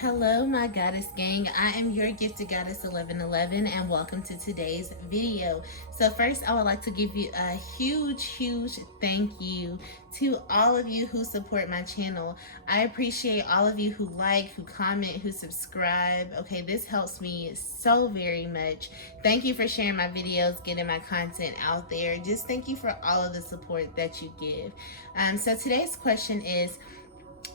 Hello, my goddess gang. I am your gifted goddess 1111, and welcome to today's video. So first, I would like to give you a huge thank you to all of you who support my channel. I appreciate all of you who like, who comment, who subscribe. Okay, this helps me so very much. Thank you for sharing my videos, getting my content out there. Just thank you for all of the support that you give. So today's question is,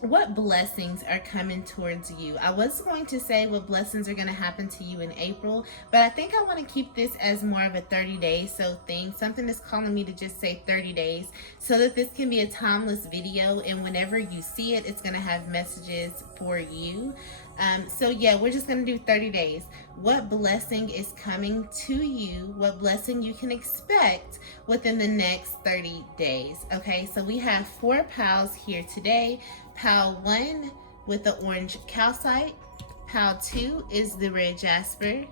what blessings are coming towards you? I was going to say what blessings are going to happen to you in April, but I think I want to keep this as more of a 30 days so thing. Something is calling me to just say 30 days so that this can be a timeless video, and whenever you see it, it's going to have messages for you. So yeah, we're just going to do 30 days. What blessing is coming to you? What blessing you can expect within the next 30 days? Okay, so we have 4 pals here today. Pal 1 with the orange calcite. Pal 2 is the red jasper.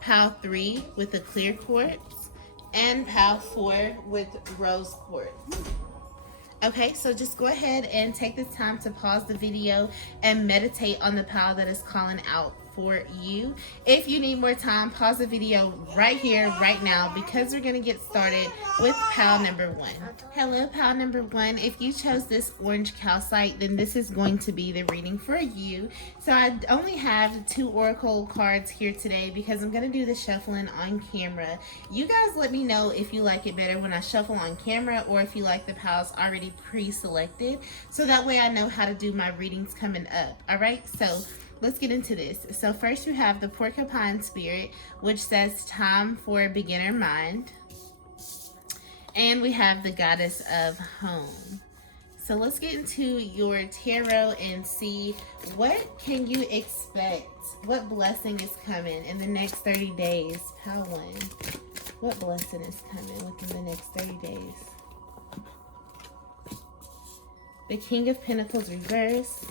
Pal 3 with the clear quartz. And Pal 4 with rose quartz. Okay, so just go ahead and take this time to pause the video and meditate on the pal that is calling out for you. If you need more time, pause the video right here, right now, because we're going to get started with pal number 1. Hello, pal number 1. If you chose this orange calcite, then this is going to be the reading for you. So I only have 2 oracle cards here today because I'm going to do the shuffling on camera. You guys let me know if you like it better when I shuffle on camera or if you like the pals already pre-selected, so that way I know how to do my readings coming up. All right, so let's get into this. So first you have the porcupine spirit, which says time for a beginner mind. And we have the goddess of home. So let's get into your tarot and see what can you expect. What blessing is coming in the next 30 days? Pal 1. What blessing is coming within the next 30 days? The King of Pentacles reverse.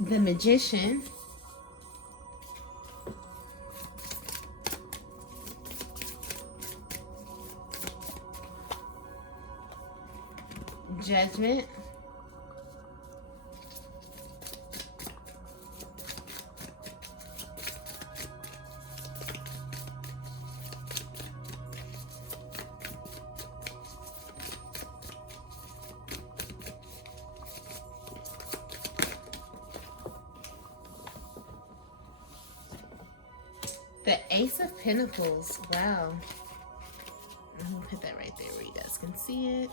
The Magician. Judgment. The Ace of Pentacles. Wow. I'm going to put that right there where you guys can see it.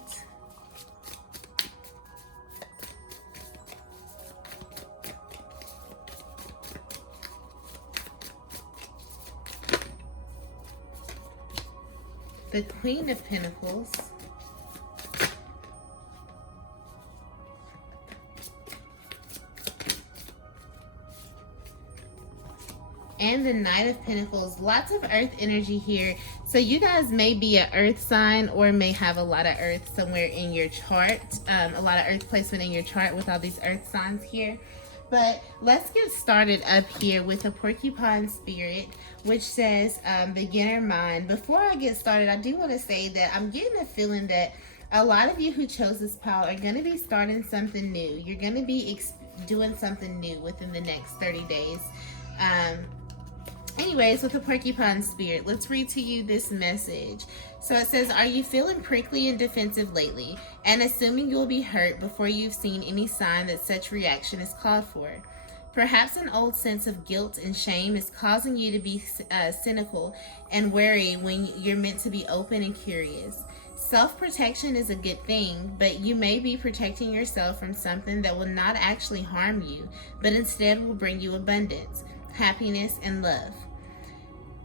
The Queen of Pentacles. And the Knight of Pentacles. Lots of earth energy here. So you guys may be an earth sign or may have a lot of earth somewhere in your chart. A lot of earth placement in your chart with all these earth signs here. But let's get started up here with the porcupine spirit, which says beginner mind. Before I get started, I do want to say that I'm getting a feeling that a lot of you who chose this pal are going to be starting something new. You're going to be doing something new within the next 30 days. Anyways, with the porcupine spirit, let's read to you this message. So it says, are you feeling prickly and defensive lately, and assuming you will be hurt before you've seen any sign that such reaction is called for? Perhaps an old sense of guilt and shame is causing you to be cynical and wary when you're meant to be open and curious. Self-protection is a good thing, but you may be protecting yourself from something that will not actually harm you, but instead will bring you abundance, happiness, and love.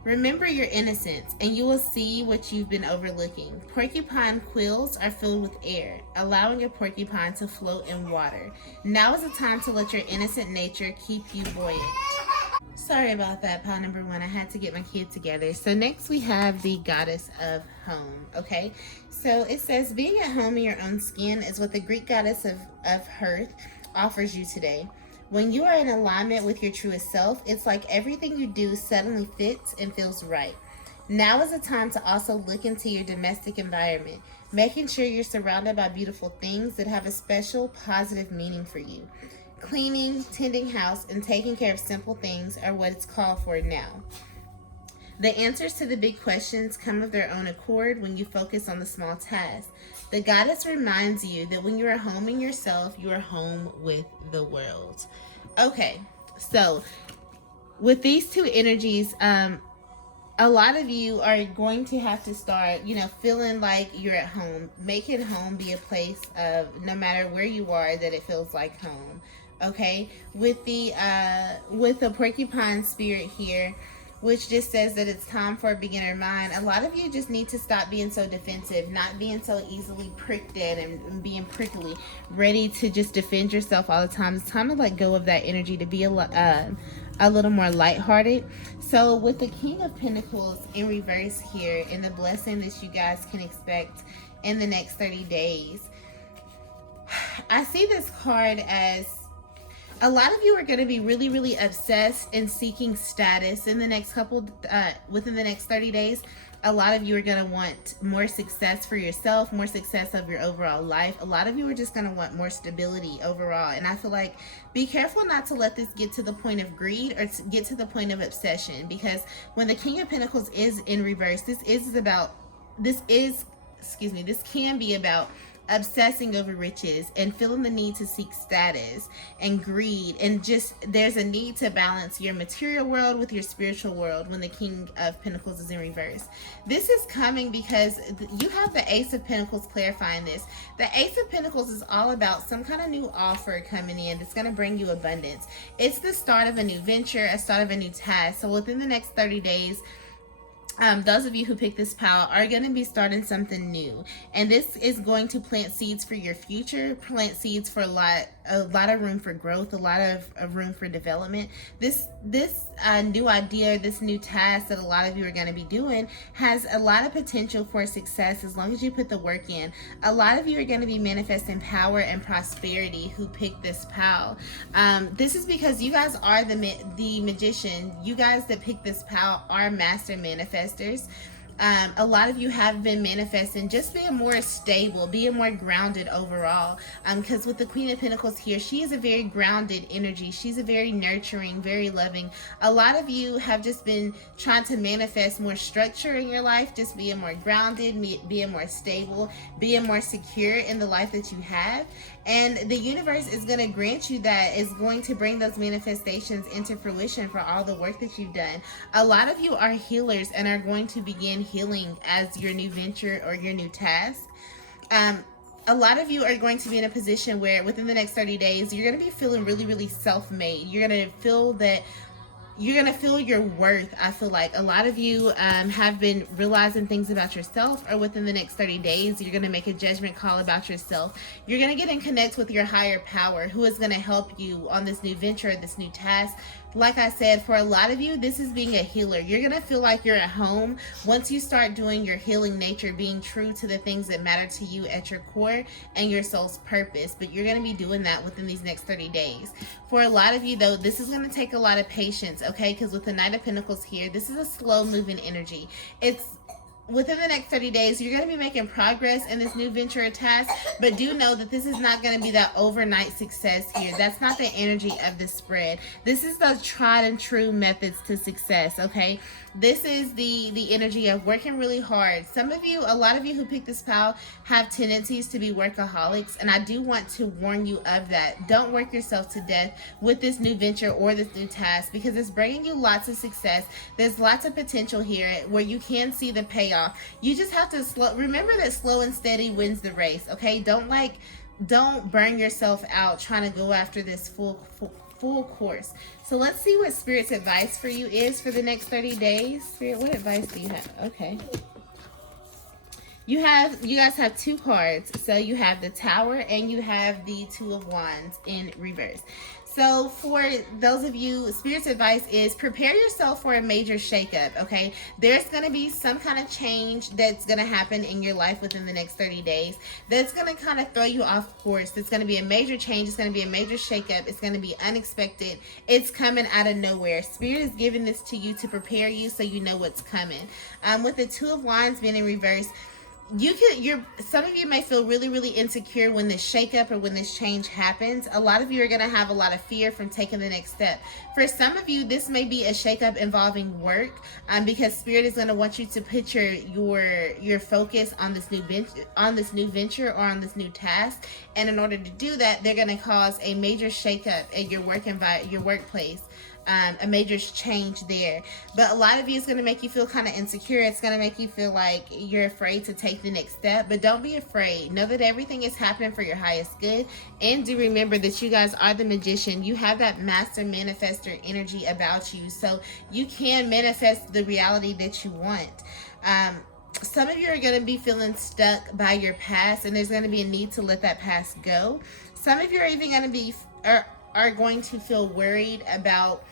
Remember your innocence, and you will see what you've been overlooking. Porcupine quills are filled with air, allowing a porcupine to float in water. Now is the time to let your innocent nature keep you buoyant. Sorry about that, pal number 1. I had to get my kid together. So next we have the goddess of home, okay? So it says, being at home in your own skin is what the Greek goddess of Hearth offers you today. When you are in alignment with your truest self, it's like everything you do suddenly fits and feels right. Now is the time to also look into your domestic environment, making sure you're surrounded by beautiful things that have a special positive meaning for you. Cleaning, tending house, and taking care of simple things are what it's called for now. The answers to the big questions come of their own accord when you focus on the small tasks. The goddess reminds you that when you are home in yourself, you are home with the world. Okay, so with these two energies, a lot of you are going to have to start, feeling like you're at home. Making home be a place of, no matter where you are, that it feels like home. Okay, with the porcupine spirit here, which just says that it's time for a beginner mind. A lot of you just need to stop being so defensive, not being so easily pricked at and being prickly, ready to just defend yourself all the time. It's time to let go of that energy, to be a little more lighthearted. So with the King of Pentacles in reverse here, and the blessing that you guys can expect in the next 30 days, I see this card as a lot of you are going to be really, really obsessed and seeking status in the next within the next 30 days. A lot of you are going to want more success for yourself, more success of your overall life. A lot of you are just going to want more stability overall. And I feel like be careful not to let this get to the point of greed or to get to the point of obsession, because when the King of Pentacles is in reverse, this can be about obsessing over riches and feeling the need to seek status and greed, and just there's a need to balance your material world with your spiritual world when the King of Pentacles is in reverse. This is coming because you have the Ace of Pentacles clarifying this. The Ace of Pentacles is all about some kind of new offer coming in that's going to bring you abundance. It's the start of a new venture, a start of a new task. So within the next 30 days, those of you who pick this pile are going to be starting something new, and this is going to plant seeds for your future, plant seeds for a lot of room for growth, a lot of room for development. This new idea, this new task that a lot of you are going to be doing has a lot of potential for success as long as you put the work in. A lot of you are going to be manifesting power and prosperity who pick this pile. This is because you guys are the magician. You guys that pick this pile are master manifestors. A lot of you have been manifesting just being more stable, being more grounded overall. Because with the Queen of Pentacles here, she is a very grounded energy. She's a very nurturing, very loving. A lot of you have just been trying to manifest more structure in your life, just being more grounded, being more stable, being more secure in the life that you have. And the universe is going to grant you that, is going to bring those manifestations into fruition for all the work that you've done. A lot of you are healers and are going to begin healing as your new venture or your new task. A lot of you are going to be in a position where within the next 30 days, you're going to be feeling really, really self-made. You're going to feel that you're going to feel your worth. I feel like a lot of you have been realizing things about yourself, or within the next 30 days, you're going to make a judgment call about yourself. You're going to get in connect with your higher power, who is going to help you on this new venture, this new task. Like I said, for a lot of you, this is being a healer. You're going to feel like you're at home once you start doing your healing nature, being true to the things that matter to you at your core and your soul's purpose. But you're going to be doing that within these next 30 days. For a lot of you, though, this is going to take a lot of patience, okay? Because with the Knight of Pentacles here, this is a slow-moving energy. It's within the next 30 days, you're going to be making progress in this new venture or task, but do know that this is not going to be that overnight success here. That's not the energy of this spread. This is the tried and true methods to success, okay? This is the energy of working really hard. Some of you, a lot of you who pick this pile have tendencies to be workaholics, and I do want to warn you of that. Don't work yourself to death with this new venture or this new task, because it's bringing you lots of success. There's lots of potential here where you can see the payoff. You just have to remember that slow and steady wins the race, okay? Don't burn yourself out trying to go after this full course. So let's see what Spirit's advice for you is for the next 30 days. Spirit, what advice do you have? Okay. You guys have two cards. So you have the Tower and you have the Two of Wands in reverse. So for those of you, Spirit's advice is prepare yourself for a major shakeup, okay? There's going to be some kind of change that's going to happen in your life within the next 30 days that's going to kind of throw you off course. It's going to be a major change. It's going to be a major shakeup. It's going to be unexpected. It's coming out of nowhere. Spirit is giving this to you to prepare you so you know what's coming. With the Two of Wands being in reverse, some of you may feel really insecure when this shakeup or when this change happens. A lot of you are going to have a lot of fear from taking the next step. For some of you, this may be a shakeup involving work, because Spirit is going to want you to put your focus on this new venture or on this new task. And in order to do that, they're going to cause a major shakeup at your workplace. A major change there. But a lot of you, is going to make you feel kind of insecure. It's going to make you feel like you're afraid to take the next step. But don't be afraid. Know that everything is happening for your highest good. And do remember that you guys are the magician. You have that master manifestor energy about you. So you can manifest the reality that you want. Some of you are going to be feeling stuck by your past, and there's going to be a need to let that past go. Some of you are even going to be are going to feel worried about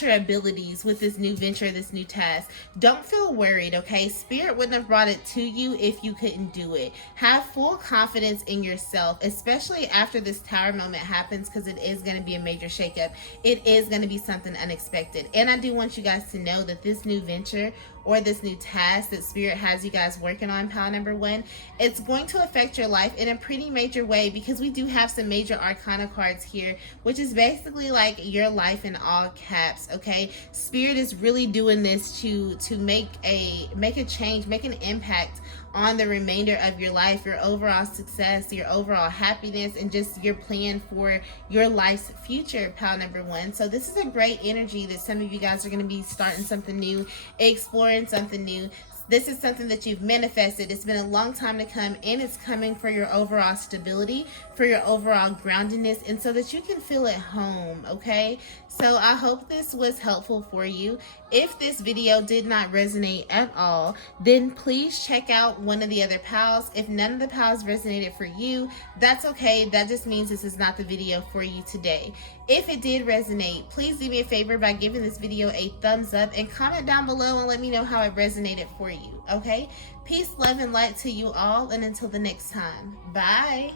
your abilities with this new venture, this new task. Don't feel worried, okay? Spirit wouldn't have brought it to you if you couldn't do it. Have full confidence in yourself, especially after this Tower moment happens, because it is going to be a major shakeup. It is going to be something unexpected. And I do want you guys to know that this new venture or this new task that Spirit has you guys working on, pile number one, it's going to affect your life in a pretty major way, because we do have some major arcana cards here, which is basically like your life in all caps, okay? Spirit is really doing this to make a change, make an impact on the remainder of your life, your overall success, your overall happiness, and just your plan for your life's future, pile number one. So this is a great energy that some of you guys are going to be starting something new, exploring something new. This is something that you've manifested. It's been a long time to come, and it's coming for your overall stability, for your overall groundedness, and so that you can feel at home, okay? So I hope this was helpful for you. If this video did not resonate at all, then please check out one of the other pals. If none of the pals resonated for you, that's okay. That just means this is not the video for you today. If it did resonate, please do me a favor by giving this video a thumbs up and comment down below and let me know how it resonated for you, okay? Peace, love, and light to you all, and until the next time, bye.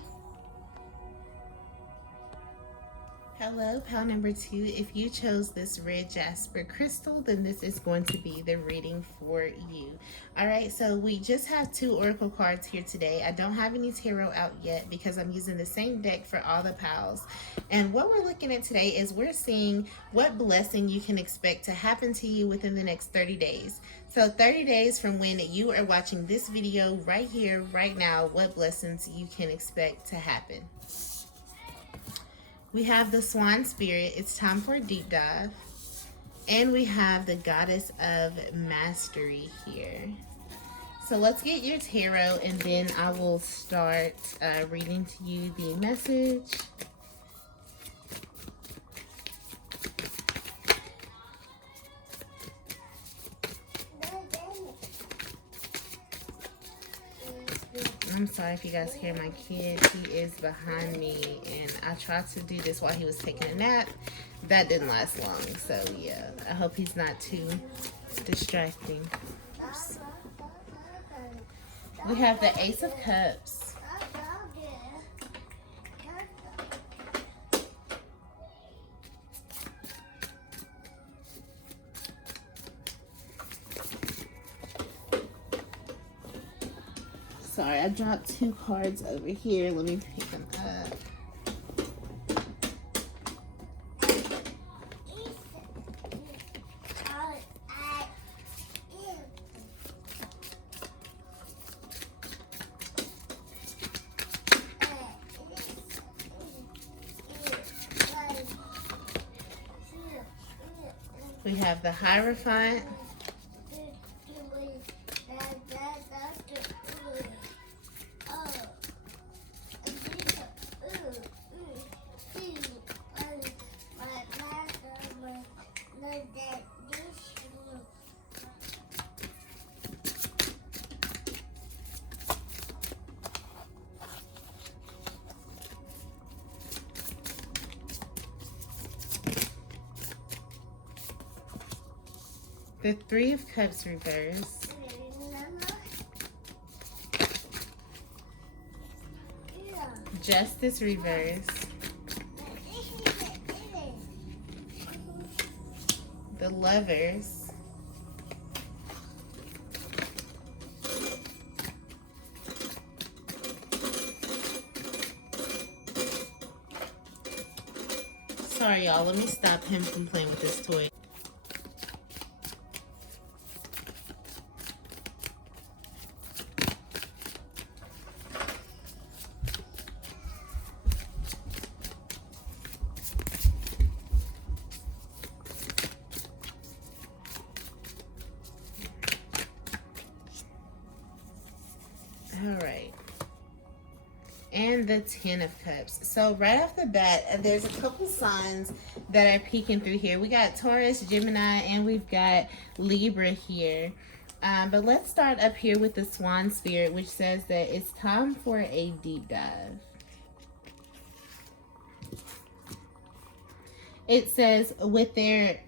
Hello, pal number two. If you chose this Red Jasper crystal, then this is going to be the reading for you. All right, so we just have 2 oracle cards here today. I don't have any tarot out yet because I'm using the same deck for all the pals. And what we're looking at today is we're seeing what blessing you can expect to happen to you within the next 30 days. So 30 days from when you are watching this video right here, right now, what blessings you can expect to happen. We have the Swan Spirit. It's time for a deep dive. And we have the Goddess of Mastery here. So let's get your tarot, and then I will start reading to you the message. I'm sorry if you guys hear my kid. He is behind me, and I tried to do this while he was taking a nap. That didn't last long, so yeah. I hope he's not too distracting. Oops. We have the Ace of Cups. Sorry, I dropped 2 cards over here. Let me pick them up. We have the Hierophant. The Three of Cups reverse. Justice reverse. The Lovers. Sorry, y'all. Let me stop him from playing with this toy. All right. And the Ten of Cups. So right off the bat, there's a couple signs that are peeking through here. We got Taurus, Gemini, and we've got Libra here. But let's start up here with the Swan Spirit, which says that it's time for a deep dive. It says with their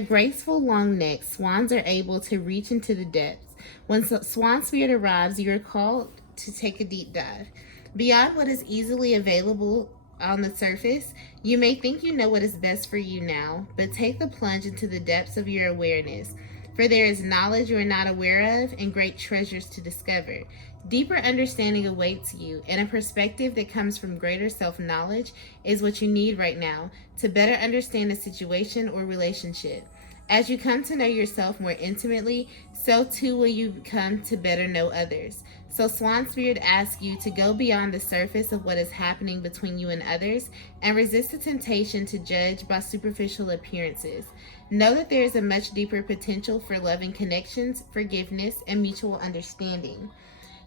graceful long necks, swans are able to reach into the depths. When Swan Spirit arrives, you are called to take a deep dive. Beyond what is easily available on the surface, you may think you know what is best for you now, but take the plunge into the depths of your awareness, for there is knowledge you are not aware of and great treasures to discover. Deeper understanding awaits you, and a perspective that comes from greater self-knowledge is what you need right now to better understand a situation or relationship. As you come to know yourself more intimately, so too will you come to better know others. So Swan Spirit asks you to go beyond the surface of what is happening between you and others and resist the temptation to judge by superficial appearances. Know that there is a much deeper potential for loving connections, forgiveness, and mutual understanding.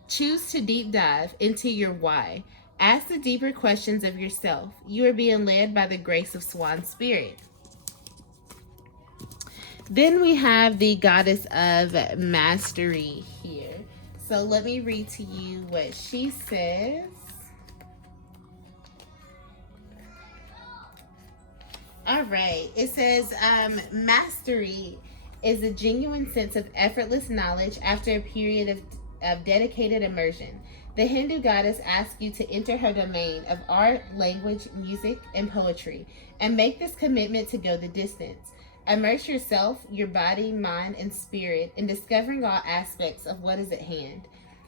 Choose to deep dive into your why. Ask the deeper questions of yourself. You are being led by the grace of Swan Spirit. Then we have the Goddess of Mastery here. So let me read to you what she says. All right. It says, mastery is a genuine sense of effortless knowledge after a period of dedicated immersion. The Hindu goddess asks you to enter her domain of art, language, music, and poetry, and make this commitment to go the distance. Immerse yourself, your body, mind, and spirit in discovering all aspects of what is at hand.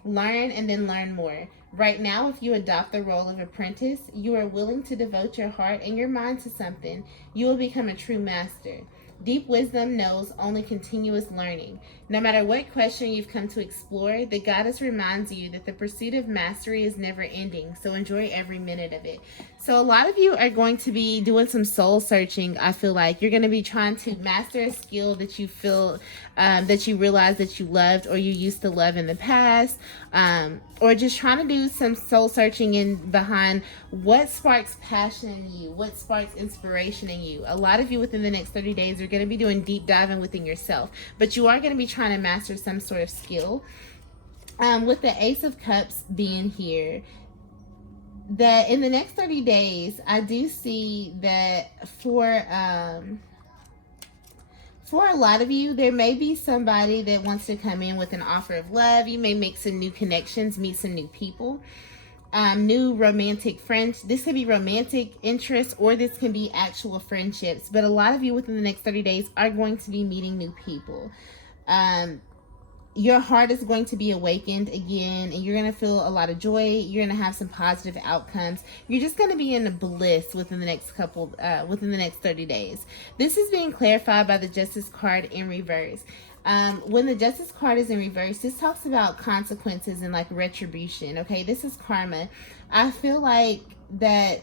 Learn and then learn more. Right now, if you adopt the role of apprentice, you are willing to devote your heart and your mind to something, you will become a true master. Deep wisdom knows only continuous learning. No matter what question you've come to explore, the goddess reminds you that the pursuit of mastery is never ending, so enjoy every minute of it. So a lot of you are going to be doing some soul searching. I feel like you're going to be trying to master a skill that you feel that you realize that you loved or you used to love in the past, or just trying to do some soul searching in behind what sparks passion in you, what sparks inspiration in you. A lot of you within the next 30 days are going to be doing deep diving within yourself, but you are going to be trying to master some sort of skill. With the Ace of Cups being here, that in the next 30 days, I do see that for a lot of you, there may be somebody that wants to come in with an offer of love. You may make some new connections, meet some new people, new romantic friends. This could be romantic interests, or this can be actual friendships. But a lot of you within the next 30 days are going to be meeting new people. Your heart is going to be awakened again, and you're going to feel a lot of joy. You're going to have some positive outcomes. You're just going to be in a bliss within the next 30 days. This is being clarified by the Justice card in reverse. When the Justice card is in reverse, this talks about consequences and like retribution. Okay, this is karma. I feel like that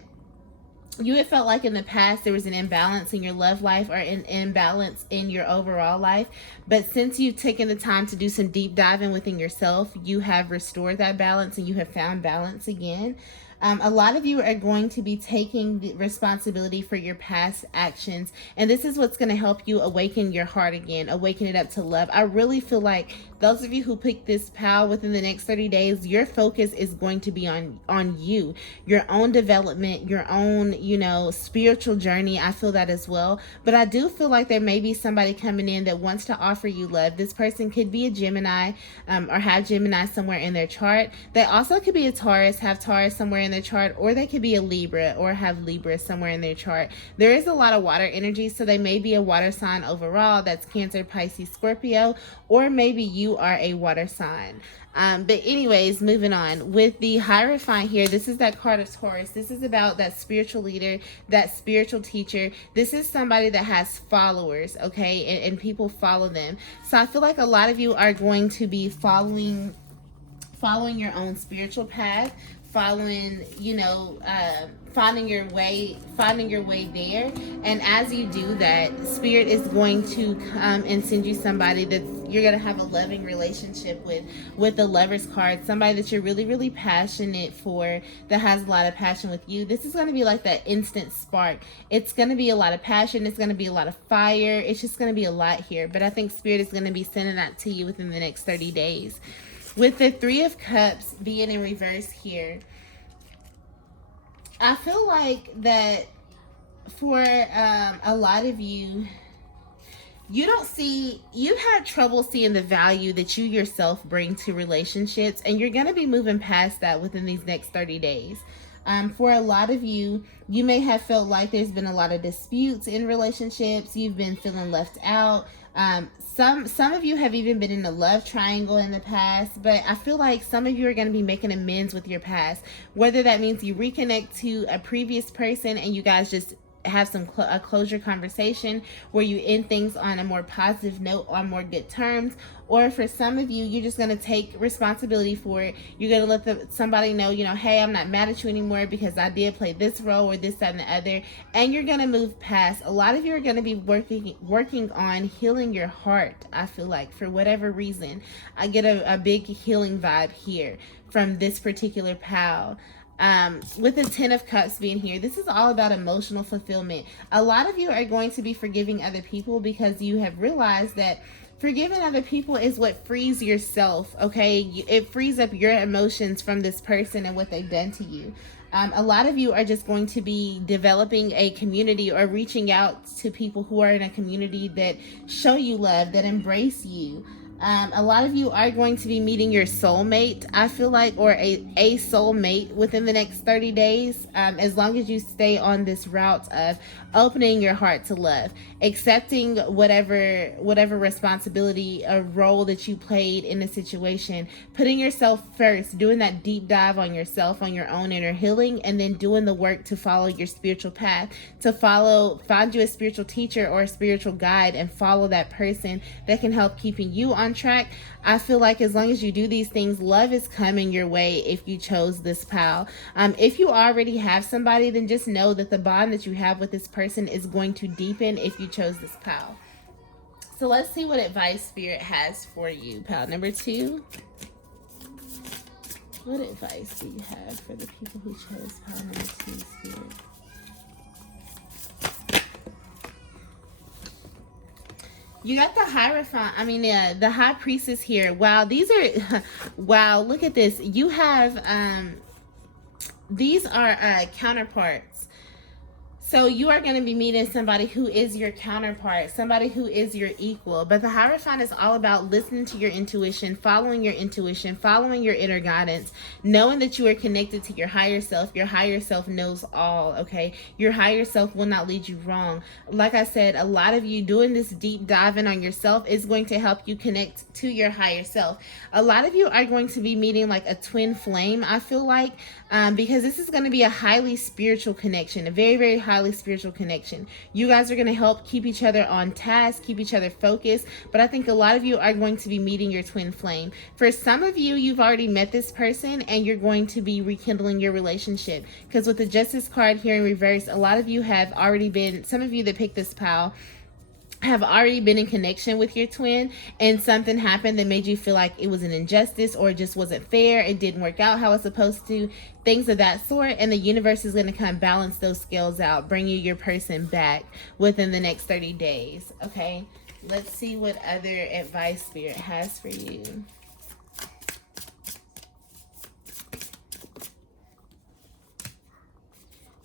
you had felt like in the past there was an imbalance in your love life or an imbalance in your overall life, but since you've taken the time to do some deep diving within yourself, you have restored that balance and you have found balance again. A lot of you are going to be taking the responsibility for your past actions, and this is what's going to help you awaken your heart again, awaken it up to love. I really feel like those of you who pick this pal within the next 30 days, your focus is going to be on you, your own development, your own, spiritual journey. I feel that as well. But I do feel like there may be somebody coming in that wants to offer you love. This person could be a Gemini, or have Gemini somewhere in their chart. They also could be a Taurus, have Taurus somewhere in their chart, or they could be a Libra or have Libra somewhere in their chart. There is a lot of water energy, so they may be a water sign overall. That's Cancer, Pisces, Scorpio, or maybe you are a water sign. But anyways, moving on. With the Hierophant here, this is that card of Taurus. This is about that spiritual leader, that spiritual teacher. This is somebody that has followers, okay? And people follow them. So I feel like a lot of you are going to be following your own spiritual path, following, finding your way there. And as you do that, Spirit is going to come and send you somebody that you're going to have a loving relationship with the Lover's card, somebody that you're really, really passionate for, that has a lot of passion with you. This is going to be like that instant spark. It's going to be a lot of passion. It's going to be a lot of fire. It's just going to be a lot here. But I think Spirit is going to be sending that to you within the next 30 days. With the Three of Cups being in reverse here, I feel like that for a lot of you, you've had trouble seeing the value that you yourself bring to relationships, and you're going to be moving past that within these next 30 days. For a lot of you, you may have felt like there's been a lot of disputes in relationships. You've been feeling left out. Some of you have even been in a love triangle in the past, but I feel like some of you are going to be making amends with your past, whether that means you reconnect to a previous person and you guys just have a closure conversation where you end things on a more positive note, on more good terms. Or for some of you, you're just going to take responsibility for it. You're going to let somebody know, hey, I'm not mad at you anymore because I did play this role or this, that, and the other. And you're going to move past. A lot of you are going to be working on healing your heart, I feel like, for whatever reason. I get a big healing vibe here from this particular pal. With the Ten of Cups being here, this is all about emotional fulfillment. A lot of you are going to be forgiving other people because you have realized that forgiving other people is what frees yourself, okay? It frees up your emotions from this person and what they've done to you. A lot of you are just going to be developing a community or reaching out to people who are in a community that show you love, that embrace you. A lot of you are going to be meeting your soulmate, I feel like, or a soulmate within the next 30 days, as long as you stay on this route of opening your heart to love, accepting whatever responsibility or role that you played in the situation, putting yourself first, doing that deep dive on yourself, on your own inner healing, and then doing the work to follow your spiritual path, to find you a spiritual teacher or a spiritual guide and follow that person that can help keeping you on track. I feel like as long as you do these things, love is coming your way if you chose this pal. If you already have somebody, then just know that the bond that you have with this person is going to deepen if you chose this pal. So let's see what advice Spirit has for you, pal number 2. What advice do you have for the people who chose pal number 2, Spirit? You got the Hierophant, the High Priestess here. Wow, wow, look at this. You have, these are counterparts. So you are going to be meeting somebody who is your counterpart, somebody who is your equal. But the Hierophant is all about listening to your intuition, following your inner guidance, knowing that you are connected to your higher self. Your higher self knows all, okay? Your higher self will not lead you wrong. Like I said, a lot of you doing this deep diving on yourself is going to help you connect to your higher self. A lot of you are going to be meeting like a twin flame, I feel like, because this is going to be a highly spiritual connection, a very, very highly spiritual connection. You guys are going to help keep each other on task, keep each other focused, but I think a lot of you are going to be meeting your twin flame. For some of you, you've already met this person and you're going to be rekindling your relationship, because with the Justice card here in reverse, a lot of you have already been, some of you that picked this pal have already been in connection with your twin and something happened that made you feel like it was an injustice or it just wasn't fair, it didn't work out how it's supposed to, things of that sort, and the universe is going to come balance those scales out, bring you your person back within the next 30 days. Okay, let's see what other advice Spirit has for you.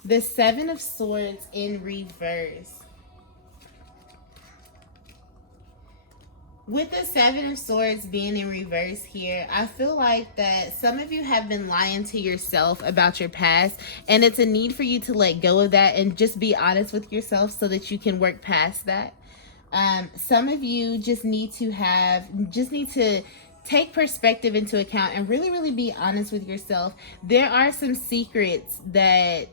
The Seven of Swords in reverse. With the Seven of Swords being in reverse here, I feel like that some of you have been lying to yourself about your past, and it's a need for you to let go of that and just be honest with yourself so that you can work past that. Some of you just need to take perspective into account and really be honest with yourself. There are some secrets that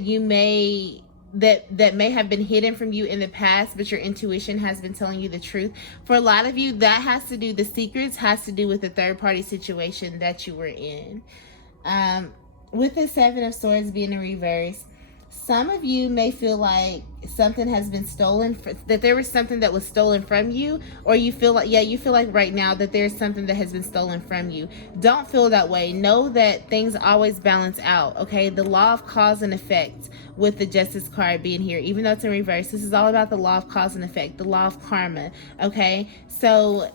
you may that may have been hidden from you in the past, but your intuition has been telling you the truth. For a lot of you, the secrets has to do with the third party situation that you were in. With the Seven of Swords being in reverse, some of you may feel like something has been stolen, that there was something that was stolen from you, or you feel like right now that there's something that has been stolen from you. Don't feel that way. Know that things always balance out, okay? The law of cause and effect with the Justice card being here, even though it's in reverse, this is all about the law of cause and effect, the law of karma, okay? So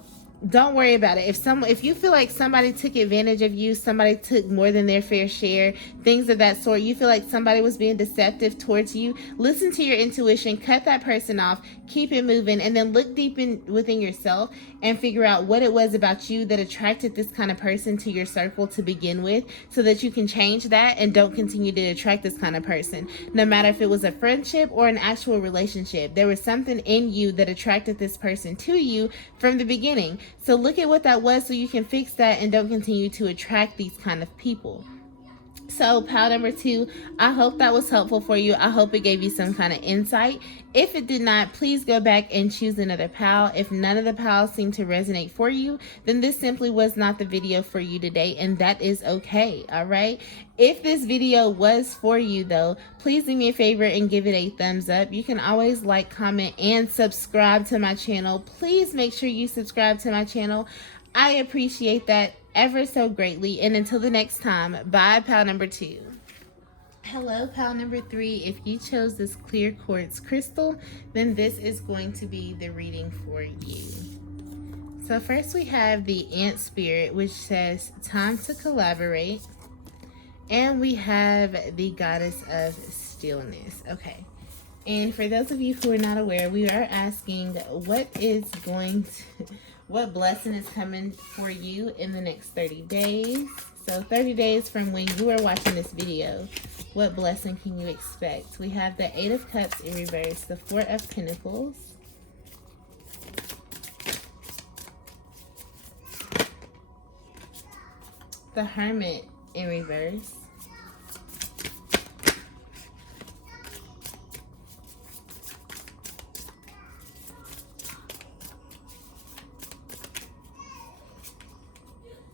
don't worry about it. If you feel like somebody took advantage of you, somebody took more than their fair share, things of that sort, you feel like somebody was being deceptive towards you, listen to your intuition, cut that person off, keep it moving, and then look deep within yourself and figure out what it was about you that attracted this kind of person to your circle to begin with, so that you can change that and don't continue to attract this kind of person. No matter if it was a friendship or an actual relationship, there was something in you that attracted this person to you from the beginning. So look at what that was so you can fix that and don't continue to attract these kind of people. So pile number 2, I hope that was helpful for you. I hope it gave you some kind of insight. If it did not, please go back and choose another pile. If none of the piles seem to resonate for you, then this simply was not the video for you today, and that is okay, all right? If this video was for you though, please do me a favor and give it a thumbs up. You can always like, comment, and subscribe to my channel. Please make sure you subscribe to my channel. I appreciate that ever so greatly. And until the next time, bye, pile number 2. Hello, pile number 3. If you chose this clear quartz crystal, then this is going to be the reading for you. So first we have the ant spirit, which says time to collaborate. And we have the goddess of stillness. Okay. And for those of you who are not aware, we are asking what blessing is coming for you in the next 30 days. So 30 days from when you are watching this video, what blessing can you expect? We have the 8 of Cups in reverse, the 4 of Pentacles, the Hermit in reverse,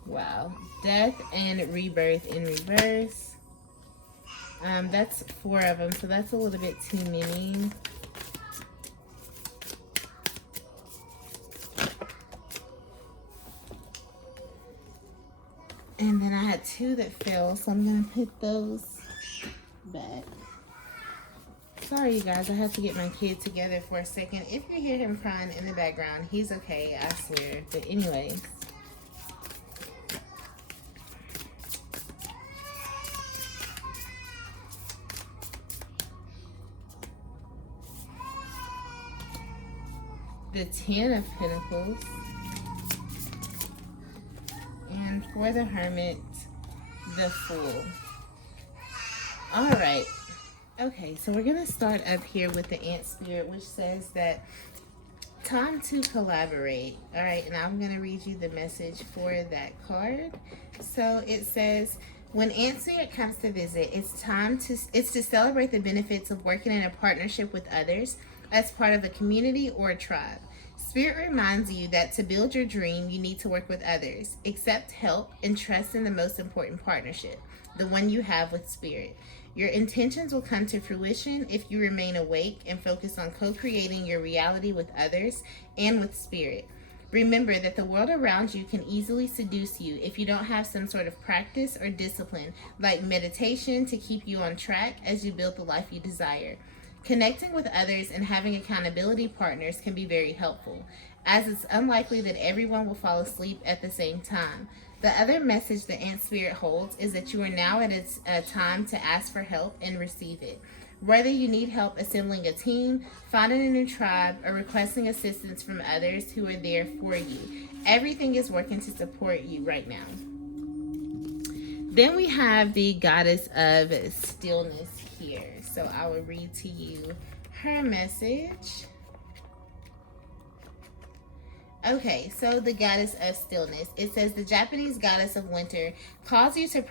wow, Death and Rebirth in reverse. That's 4 of them, so that's a little bit too many. And then I had 2 that fell, so I'm going to put those back. Sorry, you guys, I had to get my kid together for a second. If you hear him crying in the background, he's okay, I swear. But anyways. The 10 of Pentacles, and for the Hermit, the Fool. All right, okay, so we're gonna start up here with the ant spirit, which says that time to collaborate. All right, and I'm gonna read you the message for that card. So it says, when ant spirit comes to visit, it's to celebrate the benefits of working in a partnership with others as part of a community or a tribe. Spirit reminds you that to build your dream, you need to work with others, accept help, and trust in the most important partnership, the one you have with Spirit. Your intentions will come to fruition if you remain awake and focus on co creating your reality with others and with Spirit. Remember that the world around you can easily seduce you if you don't have some sort of practice or discipline, like meditation, to keep you on track as you build the life you desire. Connecting with others and having accountability partners can be very helpful, as it's unlikely that everyone will fall asleep at the same time. The other message the Ant Spirit holds is that you are now at a time to ask for help and receive it. Whether you need help assembling a team, finding a new tribe, or requesting assistance from others who are there for you, everything is working to support you right now. Then we have the Goddess of Stillness here. So I will read to you her message. Okay, so the Goddess of Stillness. It says the Japanese goddess of winter calls you to a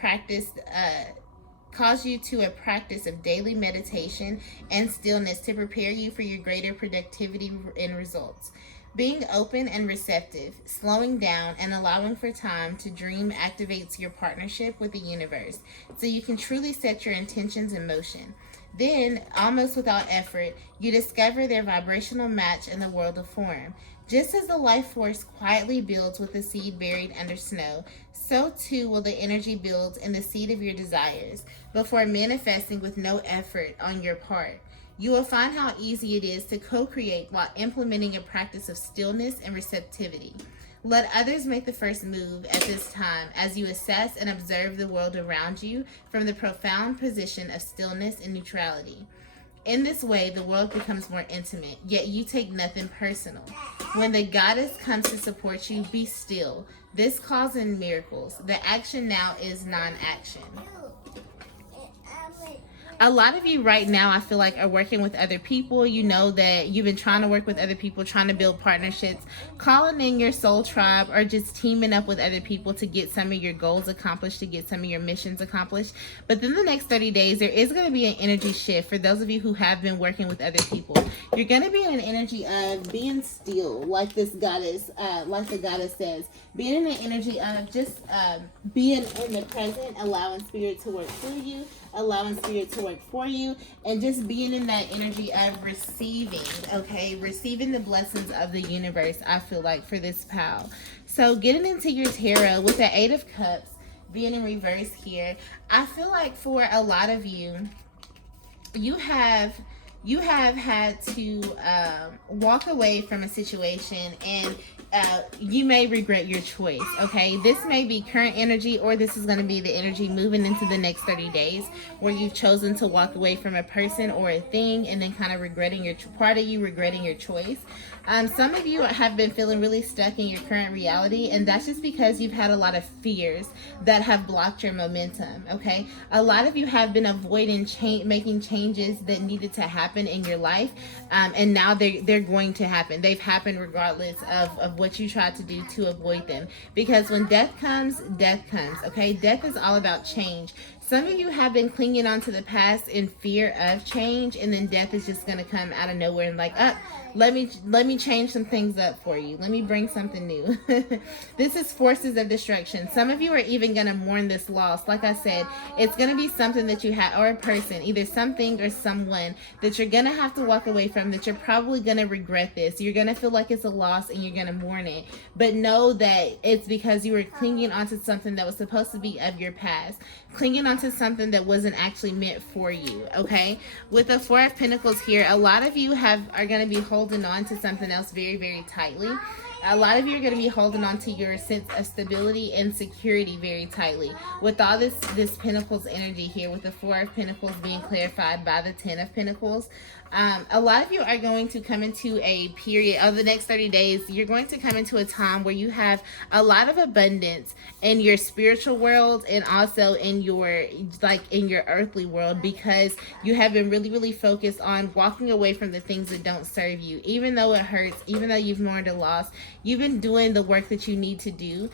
practice of daily meditation and stillness to prepare you for your greater productivity and results. Being open and receptive, slowing down, and allowing for time to dream activates your partnership with the universe, so you can truly set your intentions in motion. Then, almost without effort, you discover their vibrational match in the world of form. Just as the life force quietly builds with the seed buried under snow, so too will the energy build in the seed of your desires, before manifesting with no effort on your part. You will find how easy it is to co-create while implementing a practice of stillness and receptivity. Let others make the first move at this time as you assess and observe the world around you from the profound position of stillness and neutrality. In this way, the world becomes more intimate, yet you take nothing personal. When the goddess comes to support you, be still. This calls in miracles. The action now is non-action. A lot of you right now, I feel like, are working with other people. You know that you've been trying to work with other people, trying to build partnerships, calling in your soul tribe, or just teaming up with other people to get some of your goals accomplished, to get some of your missions accomplished. But then the next 30 days, there is going to be an energy shift for those of you who have been working with other people. You're going to be in an energy of being still, like this goddess, like the goddess says. Being in an energy of just being in the present, allowing spirit to work through you, allowing spirit to work for you, and just being in that energy of receiving, okay? Receiving the blessings of the universe, I feel like, for this pal. So getting into your tarot with the Eight of Cups being in reverse here, I feel like for a lot of you, you have had to walk away from a situation, and you may regret your choice, okay? This may be current energy, or this is going to be the energy moving into the next 30 days where you've chosen to walk away from a person or a thing and then kind of regretting your choice. Some of you have been feeling really stuck in your current reality, and that's just because you've had a lot of fears that have blocked your momentum, okay? A lot of you have been avoiding making changes that needed to happen in your life, and now they're going to happen. They've happened regardless of what you tried to do to avoid them, because when death comes, okay? Death is all about change. Some of you have been clinging on to the past in fear of change, and then death is just going to come out of nowhere and like, let me change some things up for you. Let me bring something new. This is forces of destruction. Some of you are even going to mourn this loss. Like I said, it's going to be something that you have, or a person, either something or someone that you're going to have to walk away from, that you're probably going to regret this. You're going to feel like it's a loss and you're going to mourn it. But know that it's because you were clinging onto something that was supposed to be of your past, clinging onto something that wasn't actually meant for you, okay? With the Four of Pentacles here, a lot of you are going to be holding on to something else very, very tightly. A lot of you are going to be holding on to your sense of stability and security very tightly. With all this Pentacles energy here, with the Four of Pentacles being clarified by the Ten of Pentacles, a lot of you are going to come into a period of the next 30 days. You're going to come into a time where you have a lot of abundance in your spiritual world and also in your earthly world, because you have been really, really focused on walking away from the things that don't serve you. Even though it hurts, even though you've mourned a loss, you've been doing the work that you need to do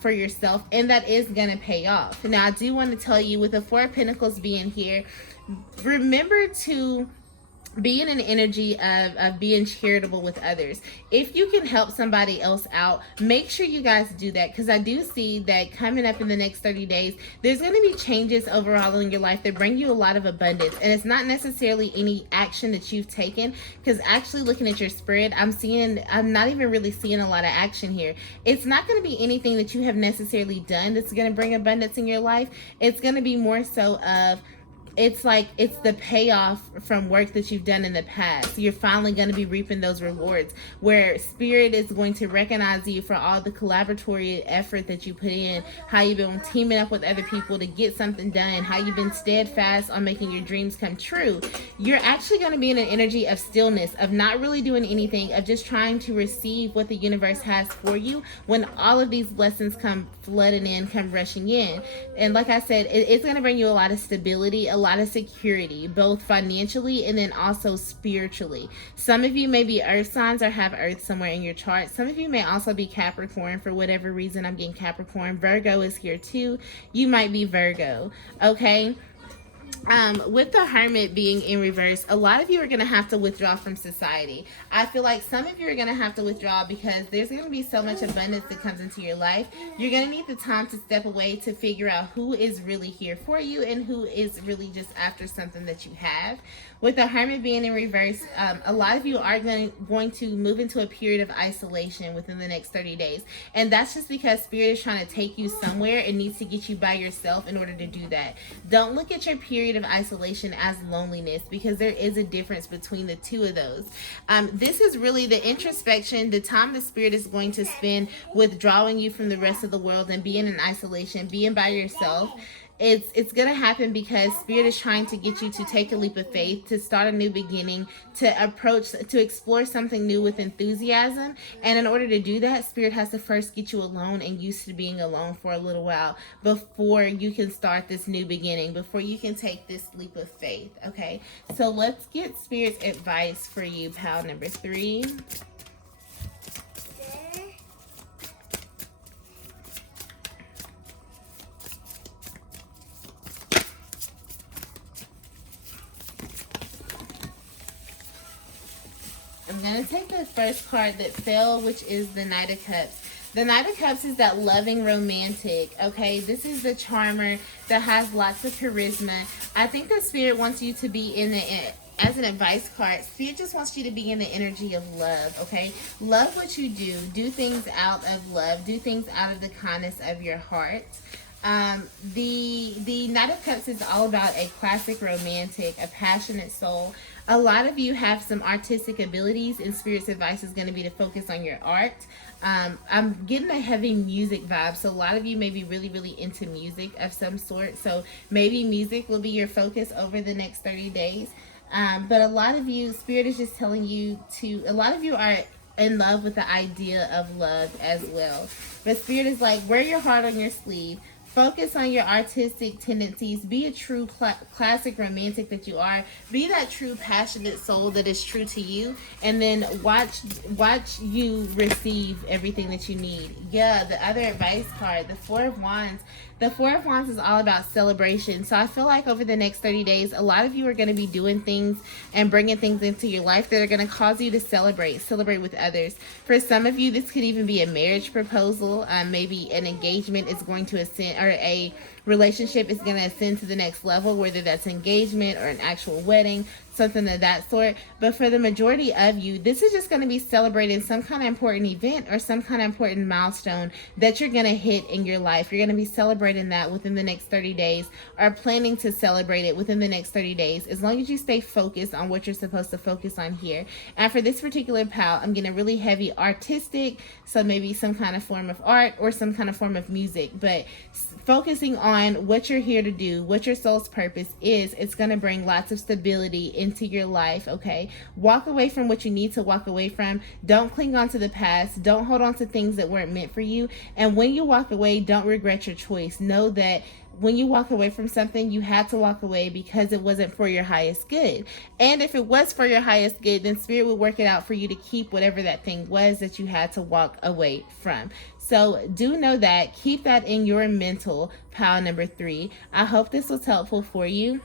for yourself, and that is going to pay off. Now, I do want to tell you, with the Four of Pentacles being here, remember to be in an energy of being charitable with others. If you can help somebody else out, make sure you guys do that, because I do see that coming up in the next 30 days, there's going to be changes overall in your life that bring you a lot of abundance. And it's not necessarily any action that you've taken, because actually looking at your spread, I'm not even really seeing a lot of action here. It's not going to be anything that you have necessarily done that's going to bring abundance in your life. It's going to be more so of, it's like it's the payoff from work that you've done in the past. You're finally going to be reaping those rewards, where spirit is going to recognize you for all the collaboratory effort that you put in, how you've been teaming up with other people to get something done, how you've been steadfast on making your dreams come true. You're actually going to be in an energy of stillness, of not really doing anything, of just trying to receive what the universe has for you, when all of these lessons come flooding in, come rushing in. And like I said, it's going to bring you a lot of stability, a lot of security, both financially and then also spiritually. Some of you may be earth signs or have earth somewhere in your chart. Some of you may also be Capricorn. For whatever reason, I'm getting Capricorn. Virgo is here too. You might be Virgo. Okay. With the Hermit being in reverse, a lot of you are going to have to withdraw from society. I feel like some of you are going to have to withdraw because there's going to be so much abundance that comes into your life. You're going to need the time to step away to figure out who is really here for you and who is really just after something that you have. With the Hermit being in reverse, a lot of you are going to move into a period of isolation within the next 30 days. And that's just because Spirit is trying to take you somewhere and needs to get you by yourself in order to do that. Don't look at your period of isolation as loneliness, because there is a difference between the two of those. This is really the introspection, the time the Spirit is going to spend withdrawing you from the rest of the world and being in isolation, being by yourself. It's going to happen because Spirit is trying to get you to take a leap of faith, to start a new beginning, to explore something new with enthusiasm. And in order to do that, Spirit has to first get you alone and used to being alone for a little while before you can start this new beginning, before you can take this leap of faith. Okay, so let's get Spirit's advice for you, pal number 3. I'm going to take the first card that fell, which is the Knight of Cups. The Knight of Cups is that loving romantic, okay? This is the charmer that has lots of charisma. I think the Spirit wants you to be in the, as an advice card, Spirit just wants you to be in the energy of love, okay? Love what you do. Do things out of love. Do things out of the kindness of your heart. The Knight of Cups is all about a classic romantic, a passionate soul. A lot of you have some artistic abilities, and Spirit's advice is going to be to focus on your art. I'm getting a heavy music vibe, so a lot of you may be really, really into music of some sort. So maybe music will be your focus over the next 30 days. But a lot of you, Spirit is just telling you to, a lot of you are in love with the idea of love as well. But Spirit is like, wear your heart on your sleeve. Focus on your artistic tendencies. Be a true classic romantic that you are. Be that true passionate soul that is true to you. And then watch you receive everything that you need. Yeah, the other advice card, the Four of Wands. The Four of Wands is all about celebration. So I feel like over the next 30 days, a lot of you are going to be doing things and bringing things into your life that are going to cause you to celebrate with others. For some of you, this could even be a marriage proposal. Maybe an engagement is going to ascend, or a relationship is going to ascend to the next level, whether that's engagement or an actual wedding, something of that sort. But for the majority of you, this is just going to be celebrating some kind of important event or some kind of important milestone that you're going to hit in your life. You're going to be celebrating that within the next 30 days, or planning to celebrate it within the next 30 days, as long as you stay focused on what you're supposed to focus on here. And for this particular pal, I'm getting really heavy artistic, so maybe some kind of form of art or some kind of form of music, but focusing on what you're here to do, what your soul's purpose is. It's going to bring lots of stability into your life, okay? Walk away from what you need to walk away from. Don't cling on to the past. Don't hold on to things that weren't meant for you. And when you walk away, don't regret your choice. Know that when you walk away from something, you had to walk away because it wasn't for your highest good. And if it was for your highest good, then Spirit would work it out for you to keep whatever that thing was that you had to walk away from. So do know that. Keep that in your mental, pile number 3. I hope this was helpful for you.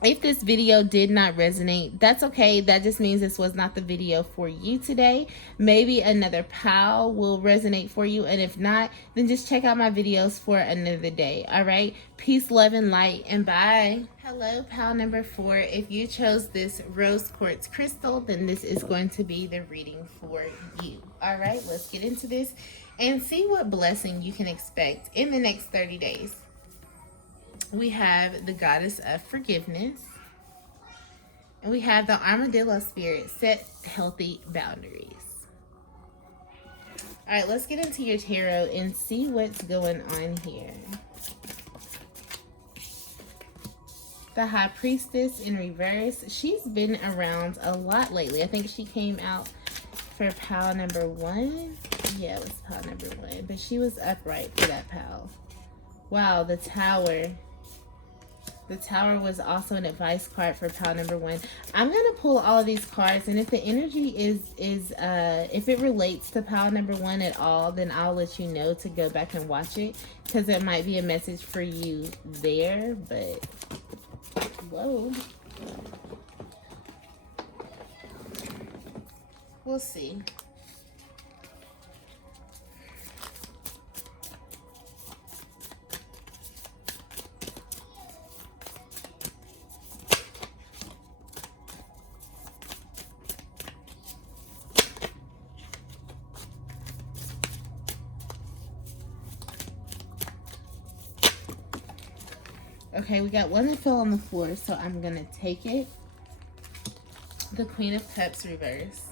If this video did not resonate, that's okay. That just means this was not the video for you today. Maybe another pal will resonate for you. And if not, then just check out my videos for another day. All right. Peace, love, and light. And bye. Hello, pal number 4. If you chose this rose quartz crystal, then this is going to be the reading for you. All right. Let's get into this and see what blessing you can expect in the next 30 days. We have the goddess of forgiveness. And we have the armadillo spirit, set healthy boundaries. All right, let's get into your tarot and see what's going on here. The high priestess in reverse. She's been around a lot lately. I think she came out for pile number 1. Yeah, it was pile number 1. But she was upright for that pile. Wow, the tower. The tower was also an advice card for pile number 1. I'm going to pull all of these cards, and if the energy is if it relates to pile number 1 at all, then I'll let you know to go back and watch it, because it might be a message for you there. But whoa, we'll see. Okay, we got one that fell on the floor, so I'm going to take it. The Queen of Cups reverse.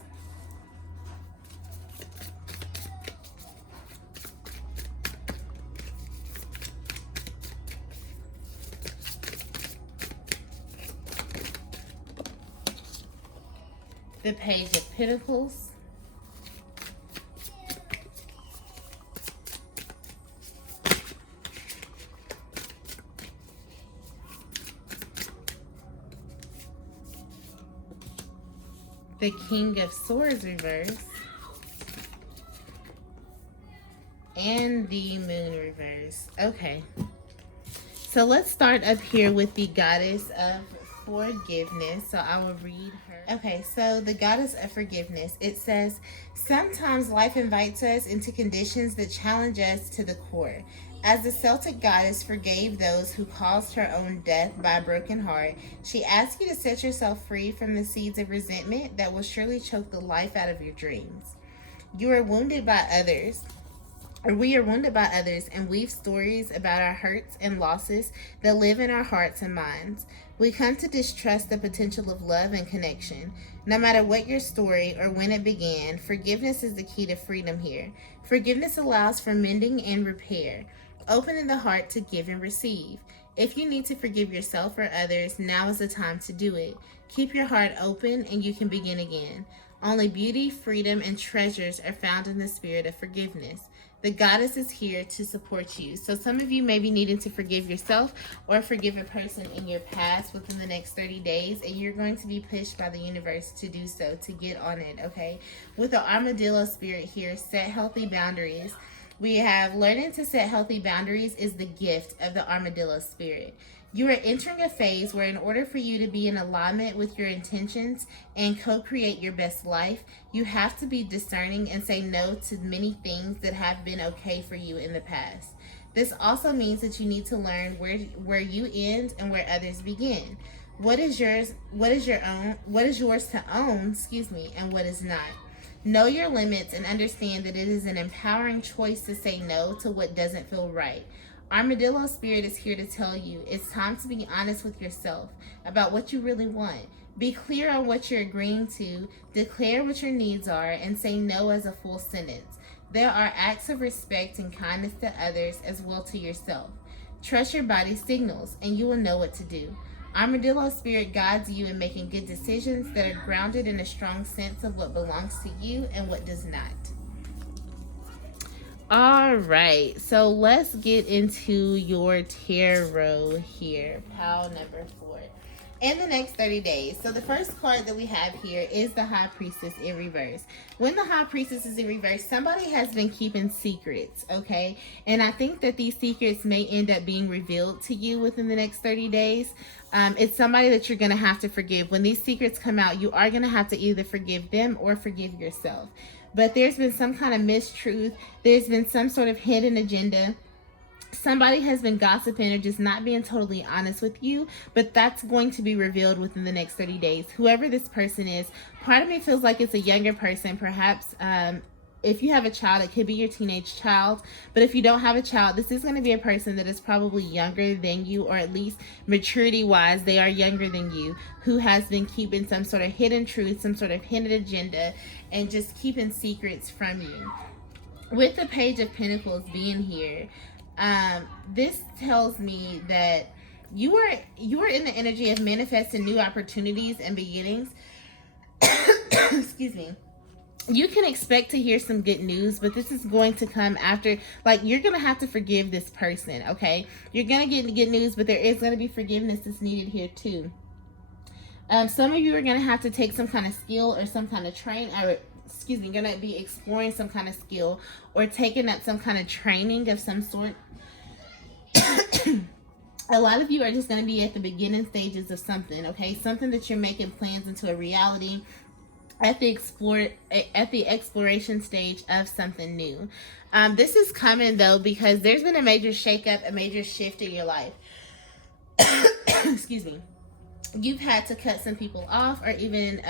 The Page of Pentacles. The King of Swords reverse. And the Moon reverse. Okay. So let's start up here with the Goddess of Forgiveness. So I will read her. Okay, so the Goddess of Forgiveness. It says, sometimes life invites us into conditions that challenge us to the core. As the Celtic goddess forgave those who caused her own death by a broken heart, she asks you to set yourself free from the seeds of resentment that will surely choke the life out of your dreams. You are wounded by others, or we are wounded by others, and weave stories about our hurts and losses that live in our hearts and minds. We come to distrust the potential of love and connection. No matter what your story or when it began, forgiveness is the key to freedom here. Forgiveness allows for mending and repair, opening the heart to give and receive. If you need to forgive yourself or others, now is the time to do it. Keep your heart open and you can begin again. Only beauty, freedom, and treasures are found in the spirit of forgiveness. The goddess is here to support you. So some of you may be needing to forgive yourself or forgive a person in your past within the next 30 days, and you're going to be pushed by the universe to do so, to get on it, okay? With the armadillo spirit here, set healthy boundaries. We have learning to set healthy boundaries is the gift of the armadillo spirit. You are entering a phase where in order for you to be in alignment with your intentions and co-create your best life, you have to be discerning and say no to many things that have been okay for you in the past. This also means that you need to learn where you end and where others begin. What is yours to own, and what is not. Know your limits and understand that it is an empowering choice to say no to what doesn't feel right. Armadillo Spirit is here to tell you it's time to be honest with yourself about what you really want. Be clear on what you're agreeing to, declare what your needs are, and say no as a full sentence. There are acts of respect and kindness to others as well to yourself. Trust your body's signals and you will know what to do. Armadillo Spirit guides you in making good decisions that are grounded in a strong sense of what belongs to you and what does not. All right, so let's get into your tarot here, pile number 4. in the next 30 days. So the first card that we have here is the High Priestess in reverse. When the High Priestess is in reverse, somebody has been keeping secrets, okay? And I think that these secrets may end up being revealed to you within the next 30 days. It's somebody that you're going to have to forgive. When these secrets come out, you are going to have to either forgive them or forgive yourself. But there's been some kind of mistruth. There's been some sort of hidden agenda. Somebody has been gossiping or just not being totally honest with you, but that's going to be revealed within the next 30 days. Whoever this person is, part of me feels like it's a younger person, perhaps. If you have a child, it could be your teenage child. But if you don't have a child, this is going to be a person that is probably younger than you, or at least maturity-wise, they are younger than you, who has been keeping some sort of hidden truth, some sort of hidden agenda, and just keeping secrets from you. With the Page of Pentacles being here, this tells me that you are in the energy of manifesting new opportunities and beginnings. Excuse me. You can expect to hear some good news, but this is going to come after, like, you're going to have to forgive this person, okay? You're going to get good news, but there is going to be forgiveness that's needed here too. Some of you are going to have to take some kind of skill or some kind of going to be exploring some kind of skill or taking up some kind of training of some sort. A lot of you are just going to be at the beginning stages of something, okay? Something that you're making plans into a reality at the exploration stage of something new. This is coming, though, because there's been a major shakeup, a major shift in your life. Excuse me. You've had to cut some people off, or even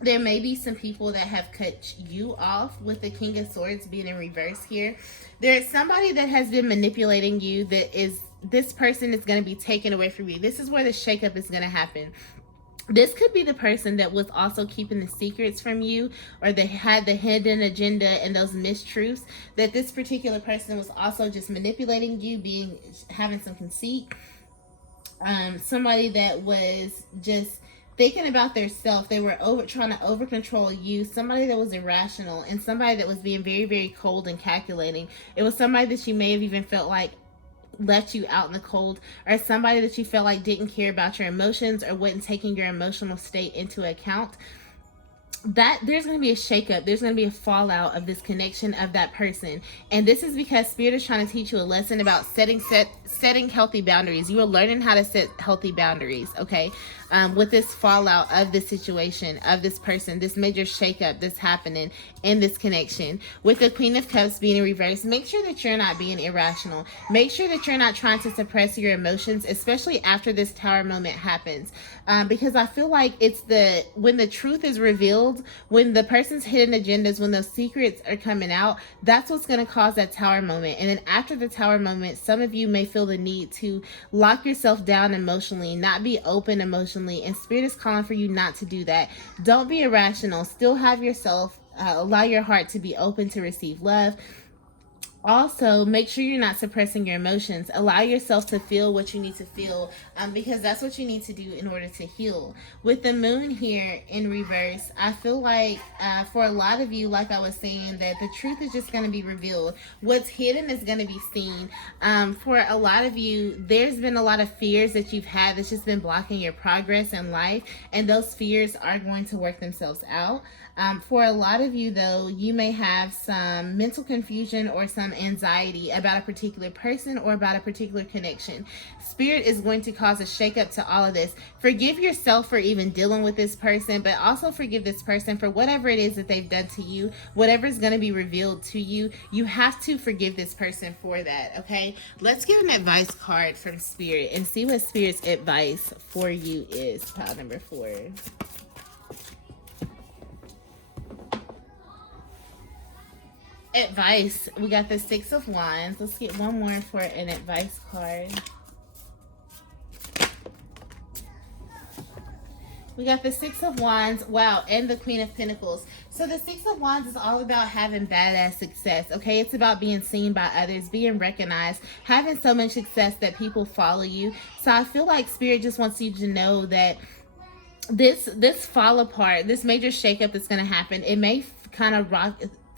there may be some people that have cut you off, with the King of Swords being in reverse here. There's somebody that has been manipulating you, this person is going to be taken away from you. This is where the shakeup is going to happen. This could be the person that was also keeping the secrets from you, or they had the hidden agenda and those mistruths, that this particular person was also just manipulating you, having some conceit. Somebody that was just thinking about their self. They were trying to over control you. Somebody that was irrational, and somebody that was being very, very cold and calculating. It was somebody that you may have even felt like left you out in the cold, or somebody that you felt like didn't care about your emotions or wasn't taking your emotional state into account. That there's going to be a shakeup. There's going to be a fallout of this connection of that person. And this is because Spirit is trying to teach you a lesson about setting healthy boundaries. You are learning how to set healthy boundaries, okay? With this fallout of this situation, of this person, this major shakeup that's happening in this connection. With the Queen of Cups being in reverse, make sure that you're not being irrational. Make sure that you're not trying to suppress your emotions, especially after this Tower moment happens. Because I feel like when the truth is revealed, when the person's hidden agendas, when those secrets are coming out, that's what's going to cause that Tower moment. And then after the Tower moment, some of you may feel the need to lock yourself down emotionally, not be open emotionally. And Spirit is calling for you not to do that. Don't be irrational. Still have yourself, allow your heart to be open to receive love. Also, make sure you're not suppressing your emotions. Allow yourself to feel what you need to feel, because that's what you need to do in order to heal. With the Moon here in reverse, I feel like for a lot of you, like I was saying, that the truth is just going to be revealed. What's hidden is going to be seen. For a lot of you, there's been a lot of fears that you've had that's just been blocking your progress in life, and those fears are going to work themselves out. For a lot of you, though, you may have some mental confusion or some anxiety about a particular person or about a particular connection. Spirit is going to cause a shakeup to all of this. Forgive yourself for even dealing with this person, but also forgive this person for whatever it is that they've done to you, whatever is going to be revealed to you. You have to forgive this person for that, okay? Let's get an advice card from Spirit and see what Spirit's advice for you is. Pile number 4. Advice. We got the 6 of Wands. Let's get one more for an advice card. We got the 6 of Wands. Wow. And the Queen of Pentacles. So the 6 of Wands is all about having badass success. Okay. It's about being seen by others, being recognized, having so much success that people follow you. So I feel like Spirit just wants you to know that this fall apart, this major shakeup that's going to happen, it may kind of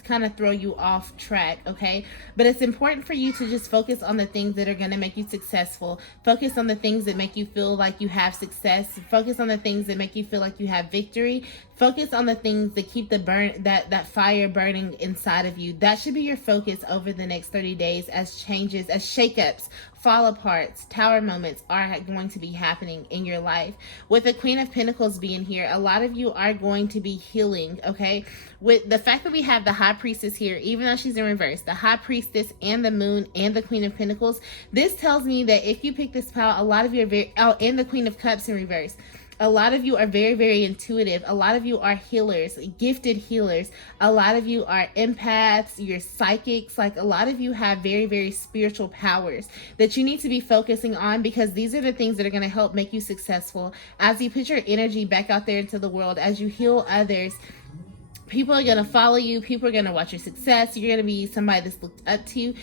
kind of throw you off track, okay? But it's important for you to just focus on the things that are going to make you successful. Focus on the things that make you feel like you have success. Focus on the things that make you feel like you have victory. Focus on the things that keep that fire burning inside of you. That should be your focus over the next 30 days, as changes, as shakeups, fall aparts, tower moments are going to be happening in your life. With the Queen of Pentacles being here, a lot of you are going to be healing, okay? With the fact that we have the High Priestess here, even though she's in reverse, the High Priestess and the Moon and the Queen of Pentacles, this tells me that if you pick this pile, a lot of you are and the Queen of Cups in reverse. A lot of you are very, very intuitive. A lot of you are healers, gifted healers. A lot of you are empaths, you're psychics. Like, a lot of you have very, very spiritual powers that you need to be focusing on, because these are the things that are going to help make you successful. As you put your energy back out there into the world, as you heal others, people are going to follow you. People are going to watch your success. You're going to be somebody that's looked up to.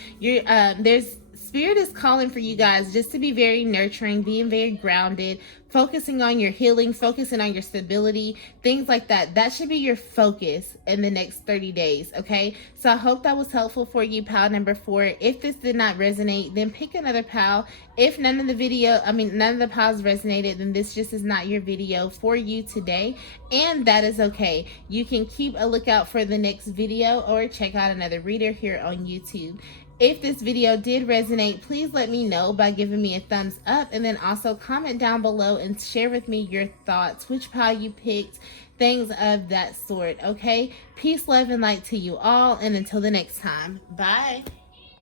Spirit is calling for you guys just to be very nurturing, being very grounded, focusing on your healing, focusing on your stability, things like that. That should be your focus in the next 30 days, okay? So I hope that was helpful for you, pile number 4. If this did not resonate, then pick another pile. If none of the piles resonated, then this just is not your video for you today, and that is okay. You can keep a lookout for the next video or check out another reader here on YouTube. If this video did resonate, please let me know by giving me a thumbs up, and then also comment down below and share with me your thoughts, which pile you picked, things of that sort, okay? Peace, love, and light to you all, and until the next time, bye.